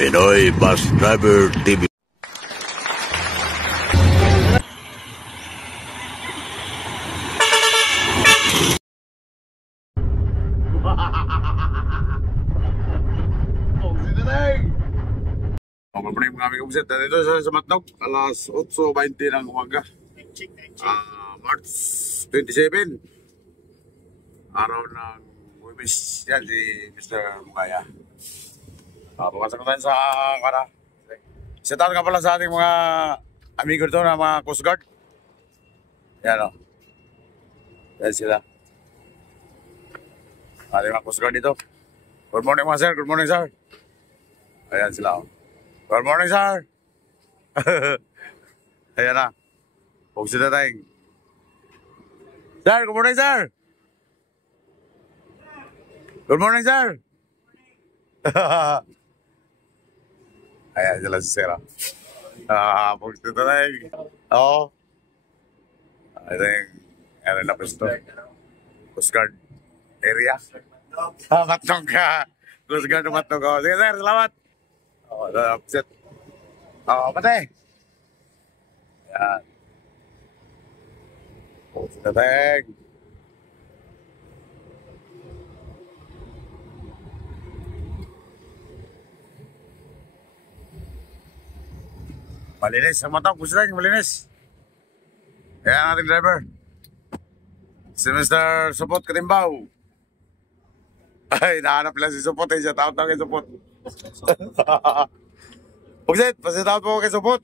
Pinoy Bus Driver TV. Mga aming kumsit, dito sa Matnog, alas 8:20 ng umaga. March 27. Araw ng Wibis yan si Mr. Mugaya. Pumasok tayo sa kara. Sitat ka pala sa ating mga amigo dito na mga Coast Guard. Yan o. Yan sila. Ating mga Coast Guard dito. Good morning mga sir, good morning sir. Ayan sila o. Good morning sir. Ayan na. Huwag sila tayong. Sir, good morning sir. Good morning, sir. Ayan sila si Sir. Pagkita na yung... Oo. I think, ano na pwesto? Coast Guard area. Matnog ka. Coast Guard Matnog. Sige, sir. Salamat. Upset. Patay. Ayan. Pagkita tayo. Malinis ang mata, gusto tayo, malinis. Kaya ang ating driver. Si Mr. Supot Katimbaw. Ay, nahanap lang si Supot eh, siya tawag kay Supot. Pugsit, pasitawag po kay Supot.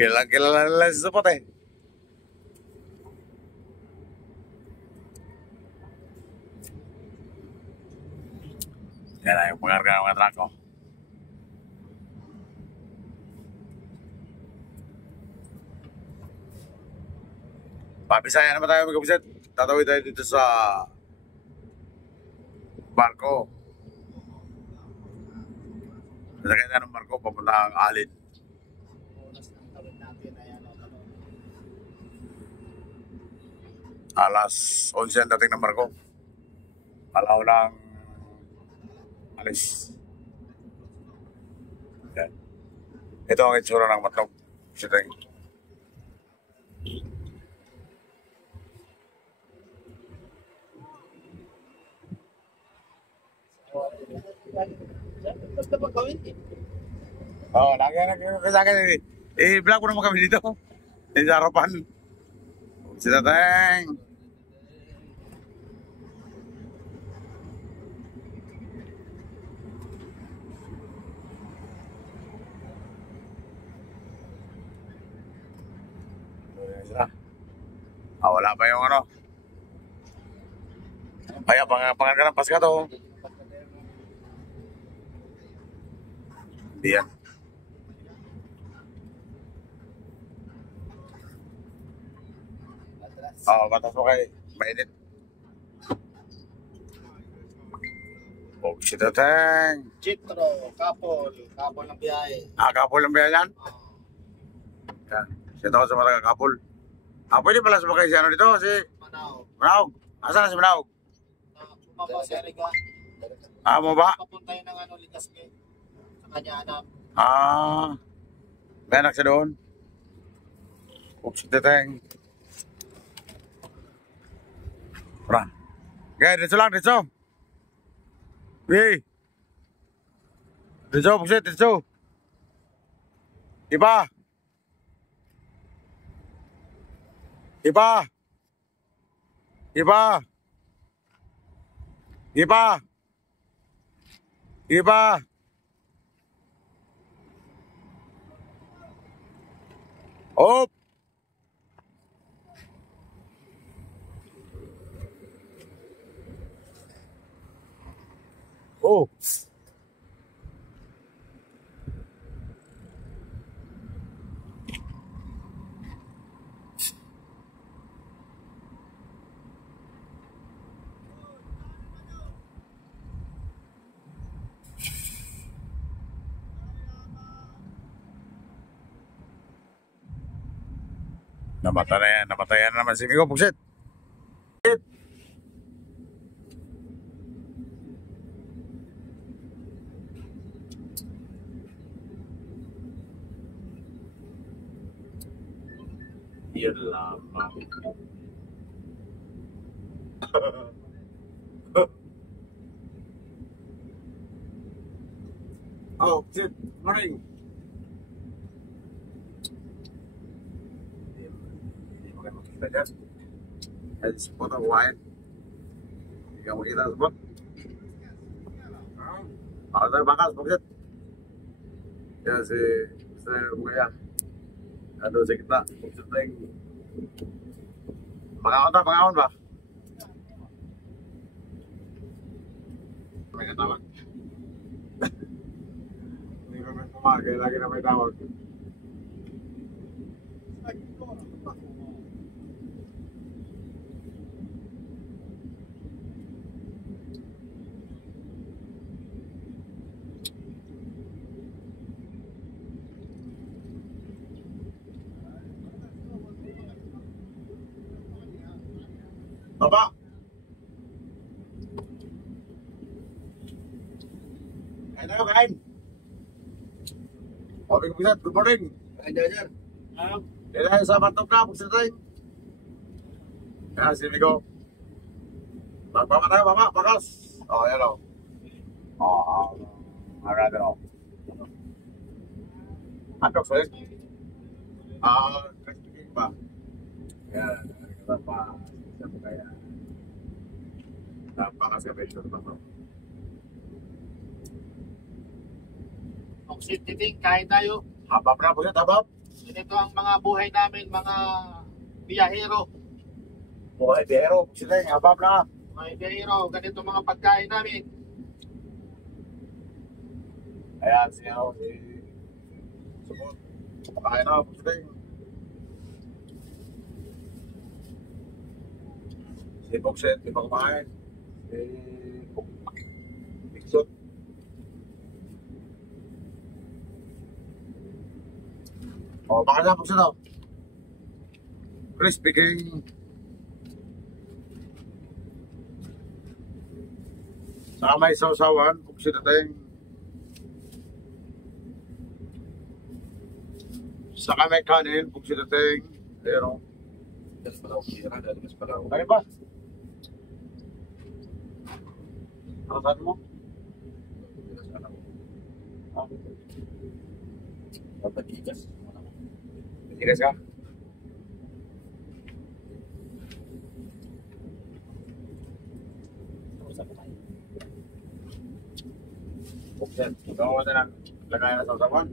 Kilala lang si Supot eh. Yan na yung pangarga ng mga truck ko. Papisaya naman tayo mag-upisit. Tatawid tayo dito sa barko. Nasakay tayo ng barko papunta ang Alin. Alas 11 ang dating ng barko. Alaw lang alis. Yan. Ito ang itsura ng Matnog. Sitting. Basta pagkawin eh. Oo, lagi sa akin eh. I-vlog ko naman kami dito. Sa harapan. Si Tateng. Wala pa yung ano. Kaya pangan ka ng Paska to. Hindi yan. Batas mo kay mainit. Huwag si Tateng. Chitro, Kapol ng biyahe. Kapol ng biyahe yan? Yan. Siya ako sa mga Kapol. Pwede pala sumakay si ano dito, si Manaog. Asan na si Manaog? Bumaba si Ariga. Mo ba? Papunta yun ng Ligaspe. Sa kanya anak. May anak siya doon. Huwag si Tateng. Tara. Okay, dito lang, dito. Okay. Dito, buksit, dito. Iba. Iba. Iba. Iba. Iba. Op. Oh. Namatayan na naman si Migo Pugsit. Yun lamang. Oh, shit. Morning. Hindi mo kayo makikita dyan. Yan si spot ang wine. Hindi ka makikita sa spot. Ako tayo bakas, bakit? Yan si Sir Maya. Ano sa kita? Bakit tayo? Pangahon ba? May natawag. Hindi ko may pumarga, lagi na may tawag. Baba! Kain tayo, kain! Okay, kumisat, good morning! Kain dyan. Kailangan sa bantog na, pugsitay. Kaya sili ko. Baba tayo, baba, bakas! O, yan o. O, marami o. Hotdog, sorry. Crispy cake ba? Yan, kita pa. Kaya napaka-special naman. Oxygen, kain tayo. Habab na po yan, habab. Ito ang mga buhay namin, mga biyahero. Buhay, biyahero. Sila yung habab na. Mga biyahero, ganito mga pagkain namin. Ayan, si Sumot. Pakain na, sila yung si Bokset, di pa kumain. Si Bigshot. O, baka na Bokset o. Crispy King. Saka may sausawan, Bokset natin. Saka may kanin, Bokset natin. Pero, Dalas pala ako kira, dalas pala ako. kaya ba? Ano sabi mo? Dalas pala ako. Ah, Pagbagigas. Tigas ka? Buksan. Gawa na lang. Lagay na sa usapan.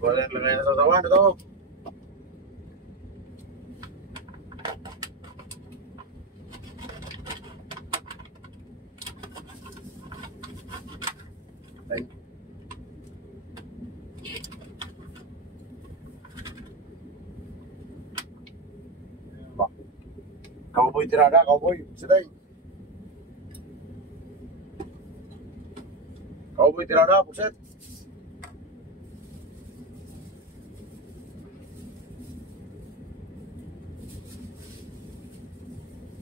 Lagay na sa usapan. Ito. Ay. Cowboy tirada, cowboy. Sila cowboy tirada, bukset.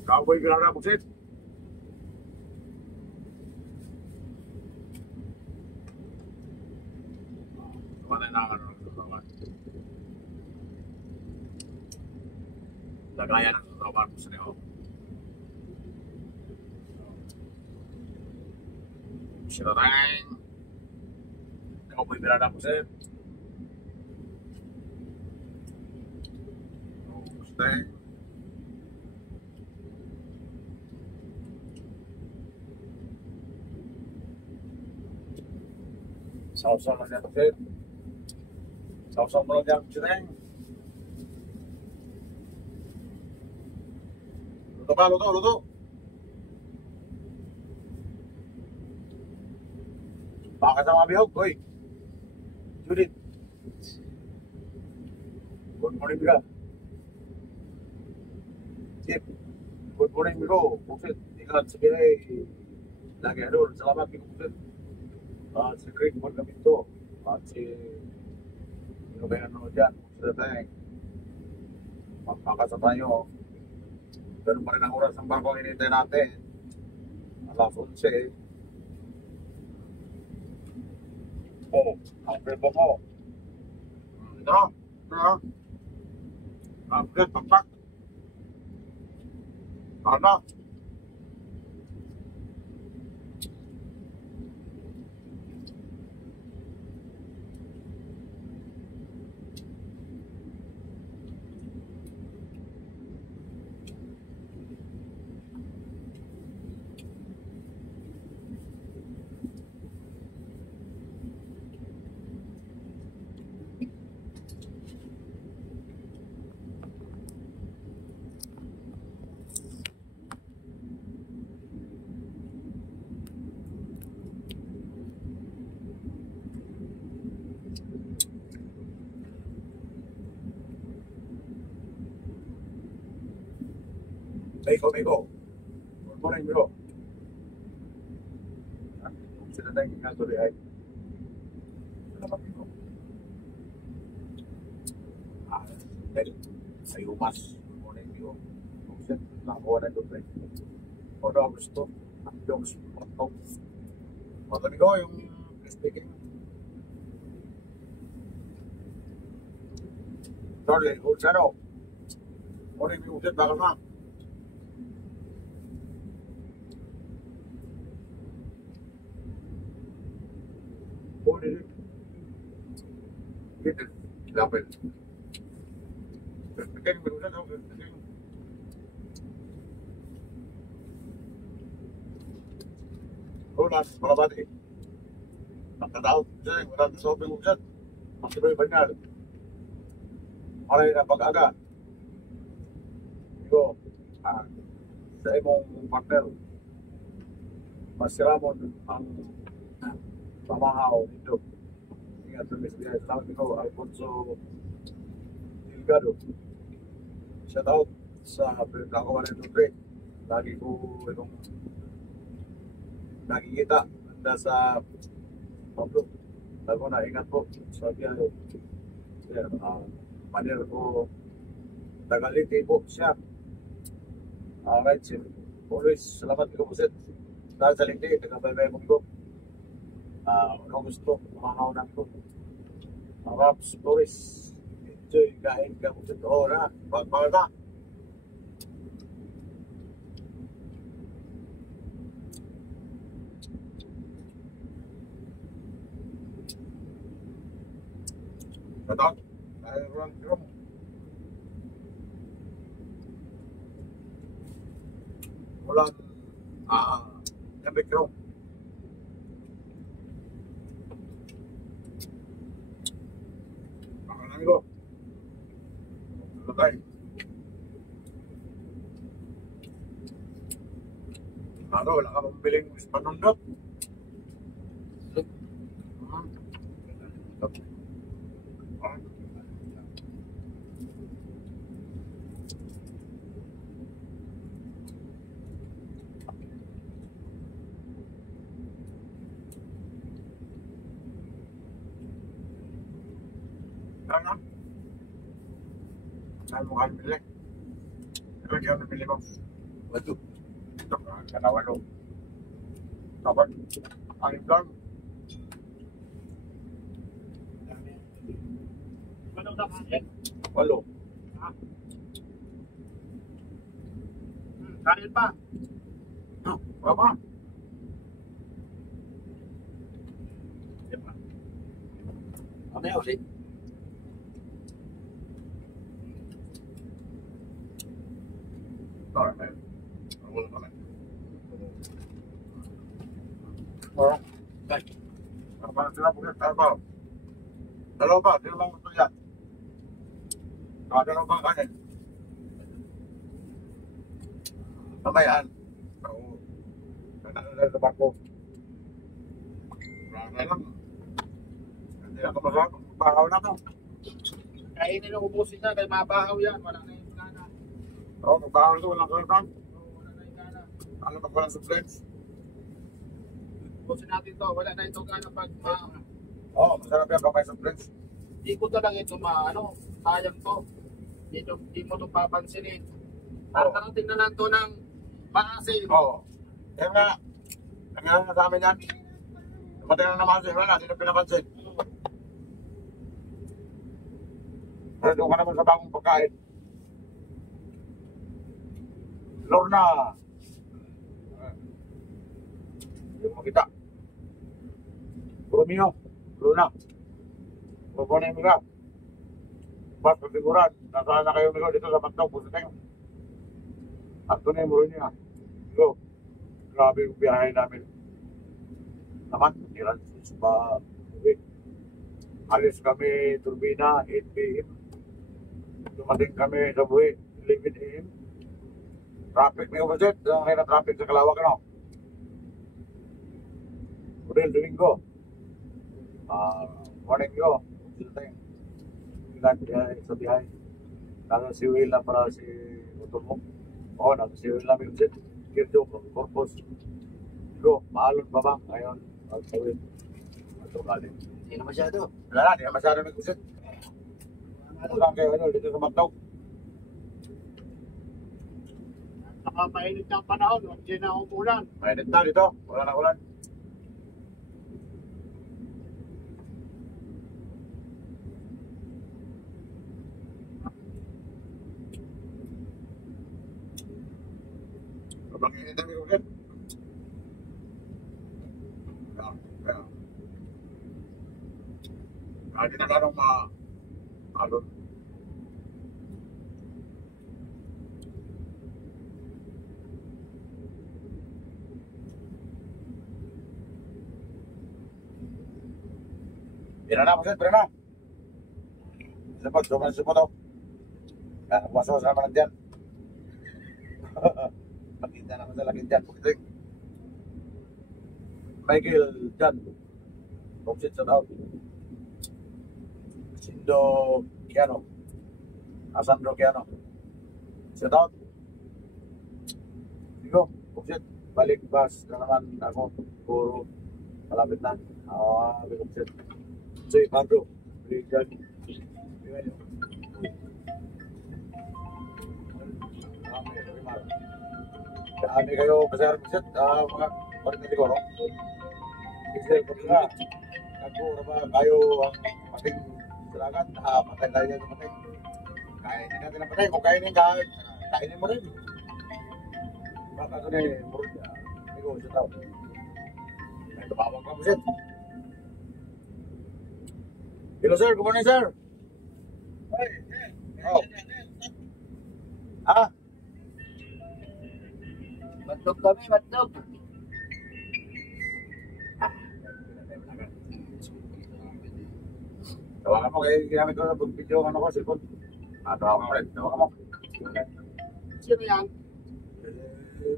Cowboy tirada, bukset. Mana na ano lagayan ng trabaho ko sa niyo. Sila tayong cowboy tirada, bukset. Bukset. Sausaw lang yan, bukset. Sausaw mo lang yan, bukset. Luto pa, luto. Baka sa mga bihog, hoy. Judith. Good morning, Bika. Chip. Good morning, Biko. Buksit. Ikat sa binay. Lagi, ano, salamat, Biko, buksit. Si Craig mo kami ito. At si ano ba yung ano dyan? Buksit tayo. Magpakasa tayo. Ganun pa rin ang oras ng bagong inintay natin. Alas 11. Oh, ang prebo mo. Ito. Ito. Upgrade, pagpak. Ano? Miko. Good morning, bro. Sila na yung tuloy ay. Ano ba, Miko? Dahil sa Yumas. Good morning, Miko. Kung nakakuha na doon rin. O na gusto. Ang Diyos. Mga Miko, yung speaking. Sorry, kung sano. Morning, Miko. Bakal na. Gitu, dapat. Kan berusaha dong. Ulas, mga bati. Nakatao, dyan, wala na sa pag-usat. Makiboy banyal. Maray na pag-aga. Ito, sa imong partner, masiramon ang pamahaw dito. Ingat sa misbiyay. Salamat ko, Alfonso Delgado. Shout out sa pinagkakawa ng Tutre. Lagi ko itong nakikita. Handa sa Pablo. Lago na, ingat po. Sabi ano, panir ko tagaliti po siya. Alright, sir. Always, salamat ko po, sir. Dahil sa lingdi, nagkabay-bay mo ko. Ano gusto, makahaw na ko. Mga stories. Enjoy, kain ka po sa doon, ha? Pagpahal na. Katot, dahil ruang kiro mo. Walang, yabi kiro. Amigo, patay. Ano, wala ka bang biling panundot? Ano? Saan mo kami bili? Ano kaya nabili mo? Walo. Ito, kanawalo. Dapat, aling lang. Ano na kanin? Walo. Kanin pa. Baba. Ano yun ulit? Sorry, man. Wala pala. Bye. Apa sila punya apa? Dalawa ba? Di lang gusto yan. Dalawa ba kanin? Tamayaan. Oo. Nanalo sa bako. Wala lang. Hindi ako masarap. Bahaw na to. Kainin na ubusin na, kaya mabahaw yan. Wala na yung gana. Oo, magbahaw na to. Walang kalkan. Wala na yung gana. Ano pag walang supplements? Ubusin natin to. Wala na yung gana pag Oo, masarap yan kapag supplements. ikot na lang ito sayang to. Di mo ito papansinin. Oo. Tatarating na lang to ng maasin. Oo. Kaya nga, nangyari na sa amin yan. Namatay na naman sila na, hindi na pinapansin. Doon ka naman sa bagong pagkain. Lorna. Hindi mo makita. Romeo. Luna. Pupunin mo ka. Mas pagfiguran. Nasaan na kayo migo dito sa Magtog. Pusiteng. At ito na yung muro niya. Migo. Grabe yung biyahe namin. Naman. Iran ba? Alis kami Turbina 8 p.m. Dumating kami sa buhay 11 a.m. Traffic may umasit. Dahil kayo na traffic sa Kalawag, ano? Udel, Domingo. Morning ko. Ilan sa bihay. Nasa si Will na para si Utomo. Oo, nasa si Will na may umasit. Kirjo, purpose. Go, maalon pa ba? Ngayon, magsawin. Ito galing. Hindi na masyado. Wala na, hindi na masyado may umasit. Ano lang kayo, ano, dito sa Magtog. Nakapainit ng panahon, hindi na umulan. Mainit na dito, wala na ulan. Sobrang init ang ulan. Kaya. Hindi na ganong maalon. Pira na, Masid, pira na. Sipot, sobrang sipot ako. Waso-waso naman dyan. Magkita naman sa laging dyan. Pukitik. Michael dyan. Puksit sa tao. Sindo Kiano. Asandro Kiano. Sa tao. Sigo, puksit. Balik bus na naman ako. Puro malapit na. Puksit. Say, Pablo, Richard. Dami kayo pasayar Puksit. Mga parin na siguro. Isel ko nga. Ako ba kayo ang mating silangan. Patay tayo na matay. Kainin natin ang patay. Kung kainin ka, kainin mo rin. Baka ito na eh. Murud niya. Hindi ko sa tao. May tumawag ka Puksit. Hello sir, good morning sir. Oh. Matog kami, matog. Tawagan mo kayo ginamit ko sa video ano ko, cellphone. Tawagan mo rin, tawagan mo. Sino yan?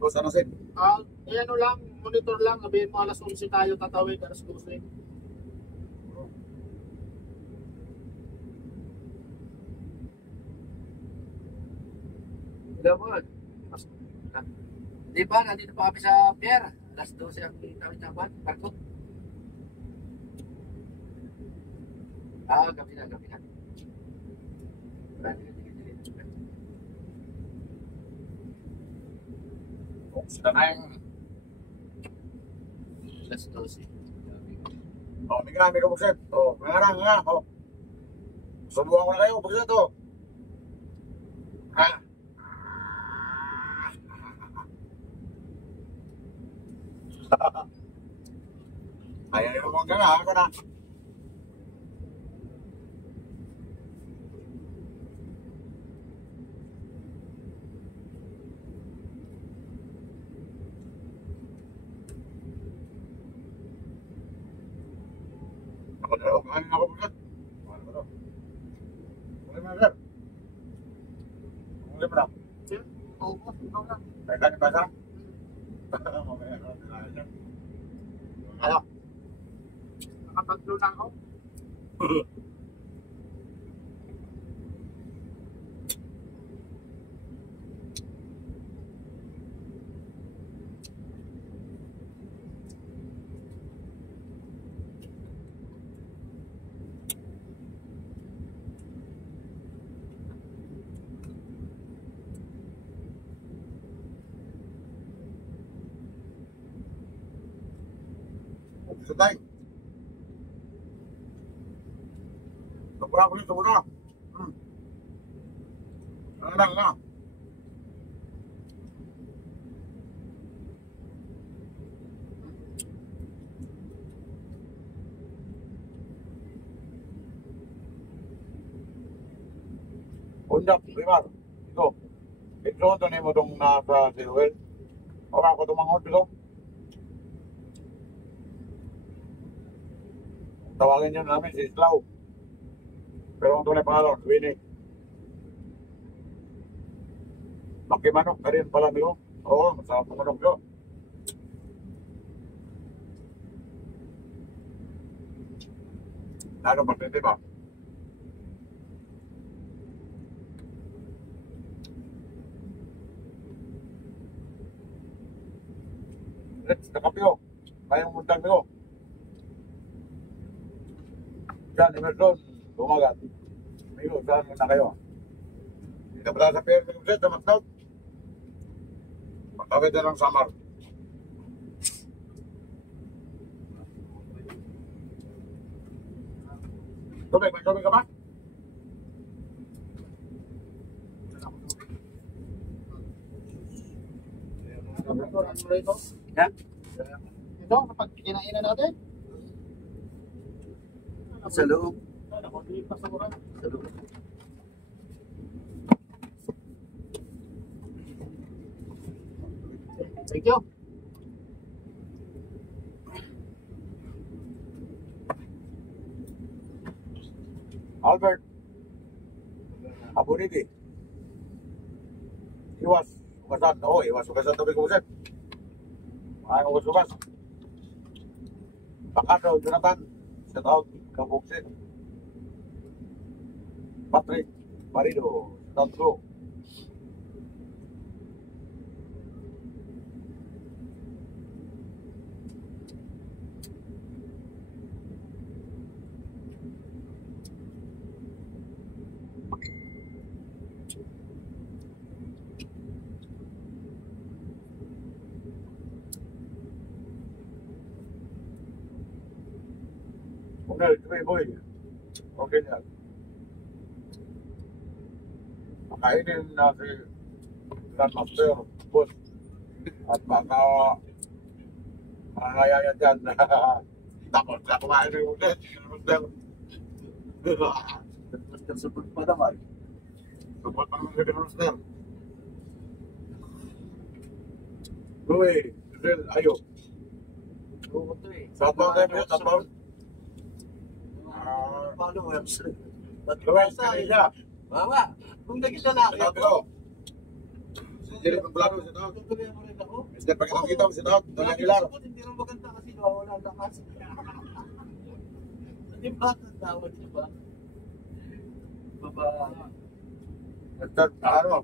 Boss ano sin? Ano lang, monitor lang. Sabihin mo alas 11 tayo tatawid, alas 12. Hello po. Di ba, nandito pa kami sa pier. Alas 12 ang tawid ng buwan. Barkot. Gabi na, gabi na. Sila na yung... Alas 12. May gamit ko Puksit. Nga nga. Subukan ko na kayo Puksit. Ayaw mo ka na, ako na. Ako Puksit. Uli mo na sir. Uli mo na. Oo, ikaw lang. May kanin ba sir? Mamaya ka na dyan. Ano? Nakatatlo na ako. Sutay. Tumura ko rin, tumura. Ano na? Undak, Rimar. Ito. Ito, ito ni mo itong nasa Silwell. Wala ko tumangod dito. Tawagin yun namin si Islaw. Pero ang tunay pangalan, Winnie. Makimanok ka rin pala nilo. Oo, masarap ang manok yun. Ano magtindi ba? Let's nakapyo. Kayong muntang nilo. Diyan, Emerson, bumagat. Amigo, saan muna kayo? Dito pala sa Pier Set, sa Macdout. Magkawit na ng Samar. Tubig, may tubig ka ba? Ano ito? Ha? Ito, kapag kinainan natin. Sa loob. Ako, hindi pa sa mura. Sa loob. Thank you. Albert. Abuniti. Iwas. Ugasan. Oo, iwas. Ugasan tubig ugasan. Ay, ugas. Bakado, Jonathan. Shout out. Kabuksin. Patrick. Marido. Shout out ko. Okay, boy. Okay na. Makainin na si Grandmaster Boss. At baka makakayaya dyan na tapos na kumain ng ulit. Support pa naman. Support pa naman si Grandmaster. Louie, Rizal, ayo. Oo, ito eh. Tapos tayo, tapos. Followers. Louie, kanina. Mama, kung naging lalaki Shout out ko. Si Jerry Pamplano, shout out. tutuloy mo rin ako. Mr. Pakitang kita, shout out. Doon ang ilar. Hindi rin maganda kasi wala ang lakas. Hindi ba ang tawag niya ba? Baba. Mr. Ano?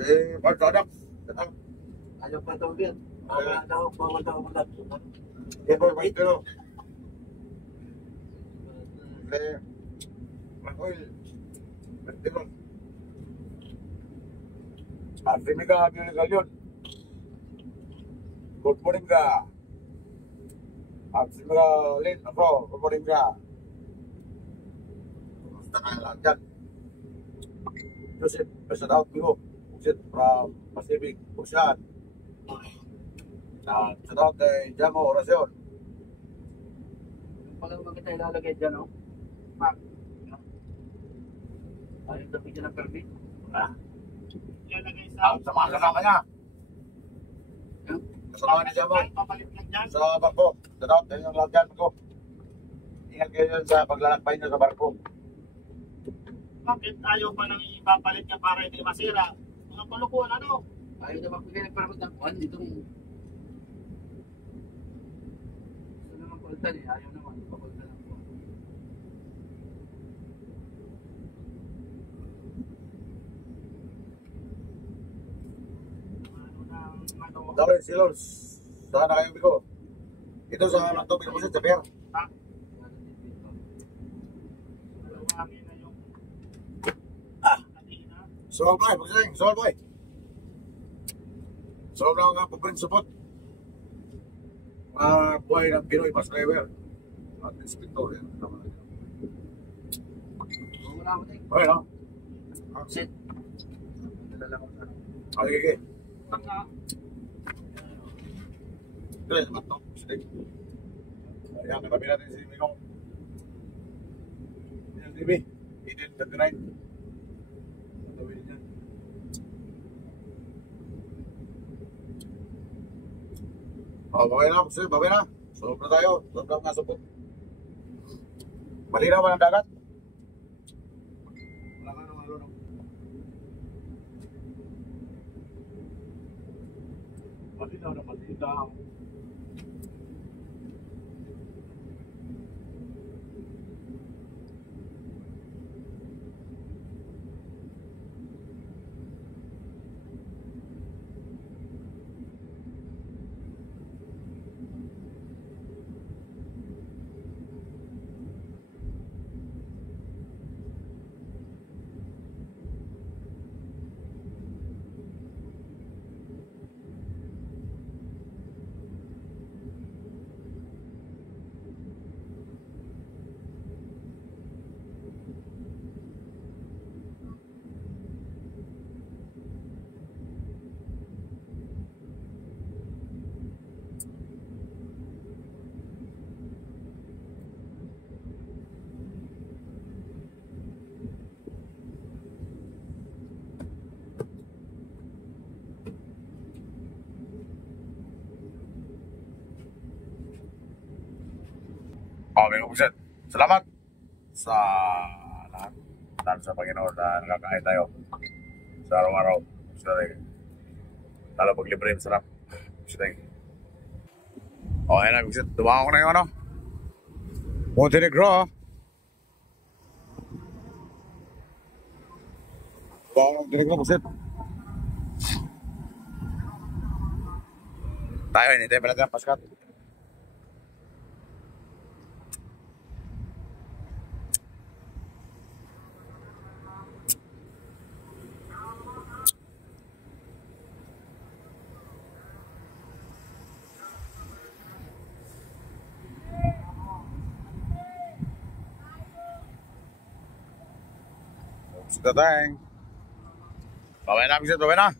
Si Mark Adak. Shout out. Ayaw pa daw yan. Bawal daw ulat. Ebo Maestro. Manuel. Maestro. Artimi ka, Bionical yun. Good morning ka. Artimi ka, Lin. Ako, good morning ka. Kumusta ka lang dyan? Joseph, shout out ko. Joseph from Pacific Ocean. Shout out kay Jamo Oracion. Pag naman kita ilalagay dyan, no? Ayaw na bigyan ng permit. Ilalagay sa... Sa mga kasama niya. Kasama ni Jamo. Papalit lang dyan. Sa barko. Shout out din yung lahat dyan ko. Ingat kayo dyan sa paglalakbay niyo sa barko. Bakit ayaw pa nang ipapalit ka para hindi masira? Mga palukuhan, ano? Ayaw na magbigay ng permit ng kuhan. Itong... Gusto naman kultan eh. Ayaw naman. Ipakultan ng kuhan. Ano? Dawin, Silons. Saan na kayo, Biko? Ito sa Mantong Pinamusit, sa Pier. Luwagin na yung... kanina. Suwag boy, pagsaling. Suwag boy. Suwag na nga pagpring support. Buhay ng Pinoy bus driver. At inspector yan. Wala ako na eh. Okay, no? Outset. dala ko sa... Okay, okay. Dali, samat no? Sige. Ayan, katabi natin si Mingong. Ayan, TV. 1839. Katabi niya. Okay na, sir. Babay na. Sunod na tayo. Sunod na nga supot. Malinaw ba ng dagat? Wala ka nang ano, no? Malinaw na malinaw. Okay, Kumisit. Salamat sa lahat. Lalo sa Panginoon na nakakain tayo sa araw-araw. Lalo pag libre, masarap. Okay na, Kumisit. Tumawa ko na yung ano. Montenegro. Tumawa ko Montenegro, Kumisit. Tayo, hinintay pa natin ang paskat. Sudah tayong. Babay na, Kumisit. Babay na.